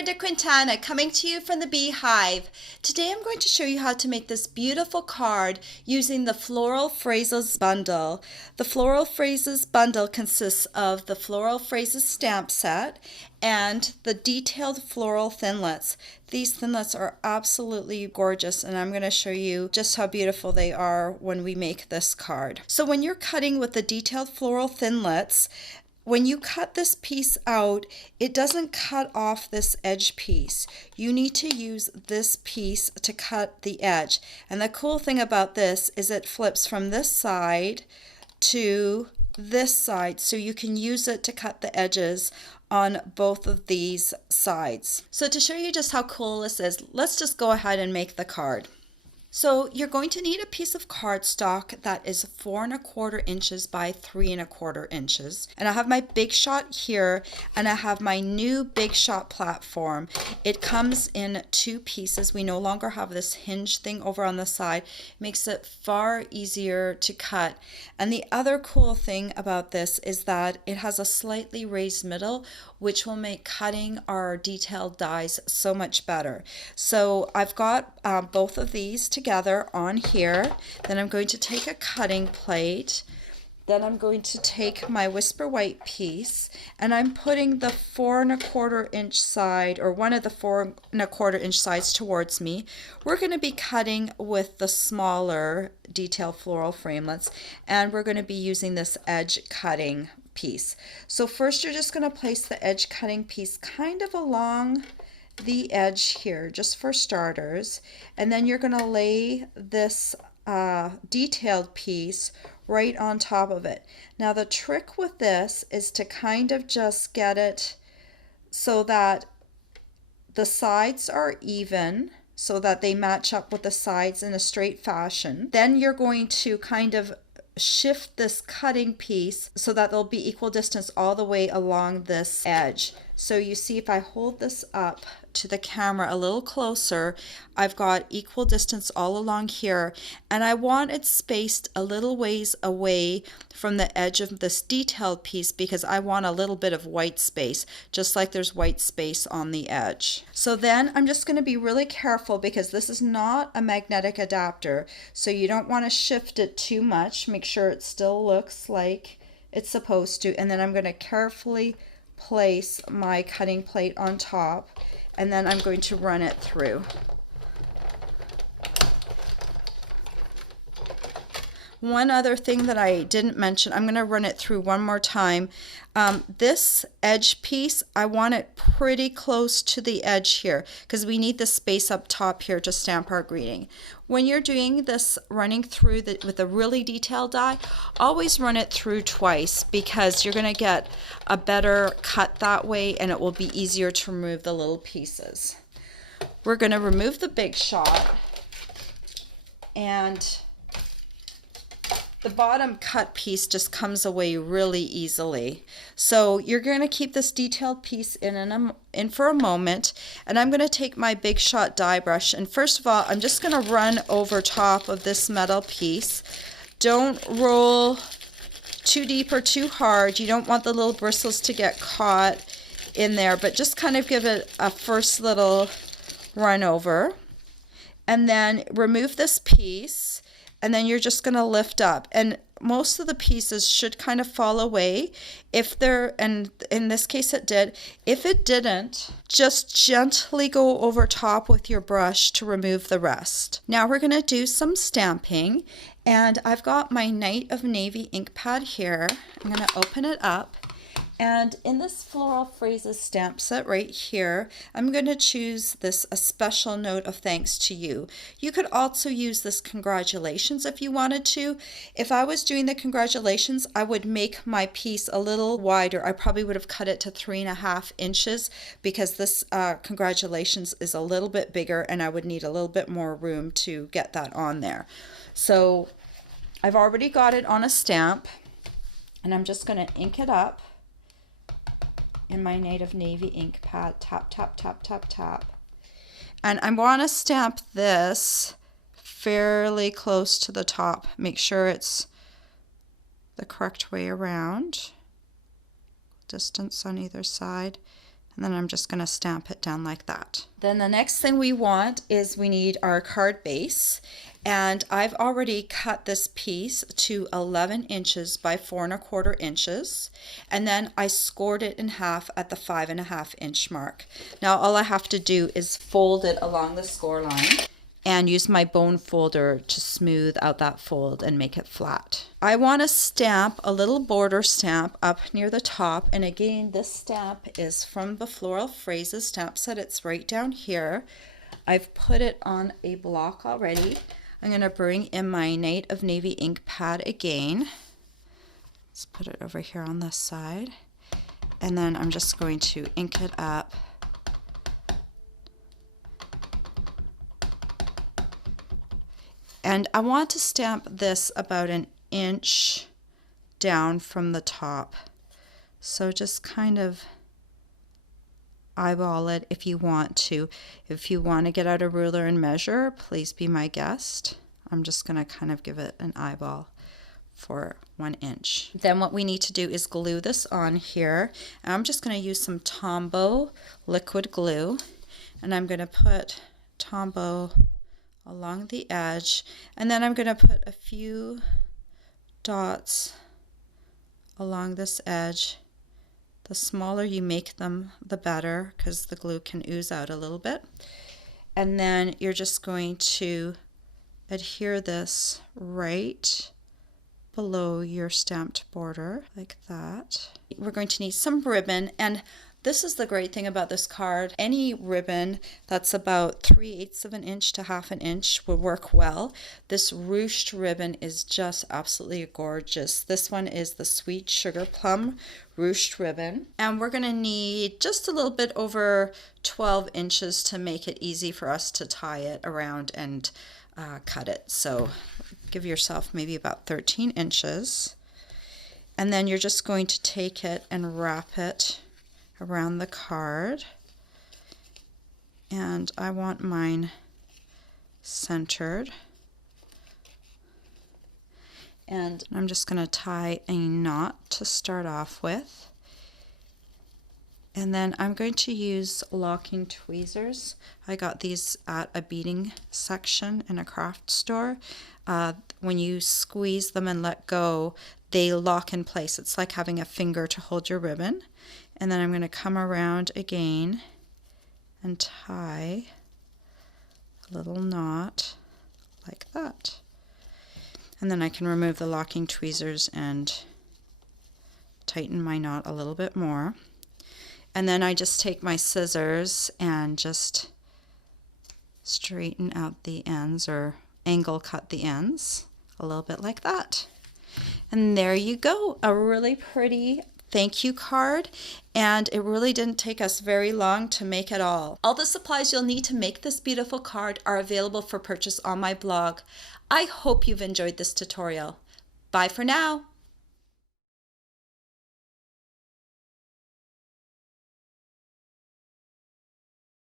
Brenda Quintana coming to you from the Beehive. Today I'm going to show you how to make this beautiful card using the Floral Phrases Bundle. The Floral Phrases Bundle consists of the Floral Phrases stamp set and the detailed floral thinlits. These thinlits are absolutely gorgeous, and I'm going to show you just how beautiful they are when we make this card. So when you're cutting with the detailed floral thinlits, when you cut this piece out, it doesn't cut off this edge piece. You need to use this piece to cut the edge. And the cool thing about this is it flips from this side to this side, so you can use it to cut the edges on both of these sides. So to show you just how cool this is, let's just go ahead and make the card. So you're going to need a piece of cardstock that is 4 1/4 inches by 3 1/4 inches. And I have my Big Shot here, and I have my new Big Shot platform. It comes in 2 pieces. We no longer have this hinge thing over on the side. It makes it far easier to cut. And the other cool thing about this is that it has a slightly raised middle, which will make cutting our detailed dies so much better. So I've got both of these together on here. Then I'm going to take a cutting plate. Then I'm going to take my Whisper White piece, and I'm putting the 4 1/4 inch side, or one of the 4 1/4 inch sides, towards me. We're going to be cutting with the smaller detail floral framelits, and we're going to be using this edge cutting piece. So first you're just going to place the edge cutting piece kind of along the edge here, just for starters, and then you're going to lay this detailed piece right on top of it. Now the trick with this is to kind of just get it so that the sides are even, so that they match up with the sides in a straight fashion. Then you're going to kind of shift this cutting piece so that they'll be equal distance all the way along this edge. So you see, if I hold this up to the camera a little closer, I've got equal distance all along here, and I want it spaced a little ways away from the edge of this detailed piece because I want a little bit of white space, just like there's white space on the edge. So then I'm just going to be really careful because this is not a magnetic adapter, so you don't want to shift it too much. Make sure it still looks like it's supposed to, and then I'm going to carefully place my cutting plate on top, and then I'm going to run it through. One other thing that I didn't mention, I'm going to run it through one more time. This edge piece, I want it pretty close to the edge here because we need the space up top here to stamp our greeting. When you're doing this, running through with a really detailed die, always run it through twice because you're going to get a better cut that way, and it will be easier to remove the little pieces. We're going to remove the Big Shot, and the bottom cut piece just comes away really easily. So you're going to keep this detailed piece in for a moment, and I'm going to take my Big Shot die brush, and first of all I'm just going to run over top of this metal piece. Don't roll too deep or too hard. You don't want the little bristles to get caught in there, but just kind of give it a first little run over, and then remove this piece. And then you're just going to lift up, and most of the pieces should kind of fall away. If they're, and in this case it did. If it didn't, just gently go over top with your brush to remove the rest. Now we're going to do some stamping, and I've got my Night of Navy ink pad here. I'm going to open it up. And in this Floral Phrases stamp set right here, I'm going to choose this A Special Note of Thanks to You. You could also use this Congratulations if you wanted to. If I was doing the Congratulations, I would make my piece a little wider. I probably would have cut it to 3 1/2 inches because this Congratulations is a little bit bigger, and I would need a little bit more room to get that on there. So I've already got it on a stamp, and I'm just going to ink it up in my Night of Navy ink pad. Tap, tap, tap, tap, tap. And I want to stamp this fairly close to the top. Make sure it's the correct way around. Distance on either side. And then I'm just going to stamp it down like that. Then the next thing we want is we need our card base. And I've already cut this piece to 11 inches by 4¼ inches. And then I scored it in half at the 5½ inch mark. Now all I have to do is fold it along the score line and use my bone folder to smooth out that fold and make it flat. I want to stamp a little border stamp up near the top, and again this stamp is from the Floral Phrases stamp set. It's right down here. I've put it on a block already. I'm going to bring in my Night of Navy ink pad again. Let's put it over here on this side, and then I'm just going to ink it up. And I want to stamp this about 1 inch down from the top. So just kind of eyeball it if you want to. If you want to get out a ruler and measure, please be my guest. I'm just going to kind of give it an eyeball for 1 inch. Then what we need to do is glue this on here. And I'm just going to use some Tombow liquid glue. And I'm going to put Tombow along the edge, and then I'm going to put a few dots along this edge. The smaller you make them, the better, because the glue can ooze out a little bit. And then you're just going to adhere this right below your stamped border, like that. We're going to need some ribbon, and this is the great thing about this card. Any ribbon that's about 3/8 of an inch to 1/2 inch will work well. This ruched ribbon is just absolutely gorgeous. This one is the Sweet Sugarplum ruched ribbon. And we're going to need just a little bit over 12 inches to make it easy for us to tie it around and cut it. So give yourself maybe about 13 inches. And then you're just going to take it and wrap it around the card, and I want mine centered, and I'm just going to tie a knot to start off with, and then I'm going to use locking tweezers. I got these at a beading section in a craft store. When you squeeze them and let go, they lock in place. It's like having a finger to hold your ribbon. And then I'm going to come around again and tie a little knot like that. And then I can remove the locking tweezers and tighten my knot a little bit more. And then I just take my scissors and just straighten out the ends, or angle cut the ends a little bit like that. And there you go, a really pretty thank you card, and it really didn't take us very long to make it all. All the supplies you'll need to make this beautiful card are available for purchase on my blog. I hope you've enjoyed this tutorial. Bye for now.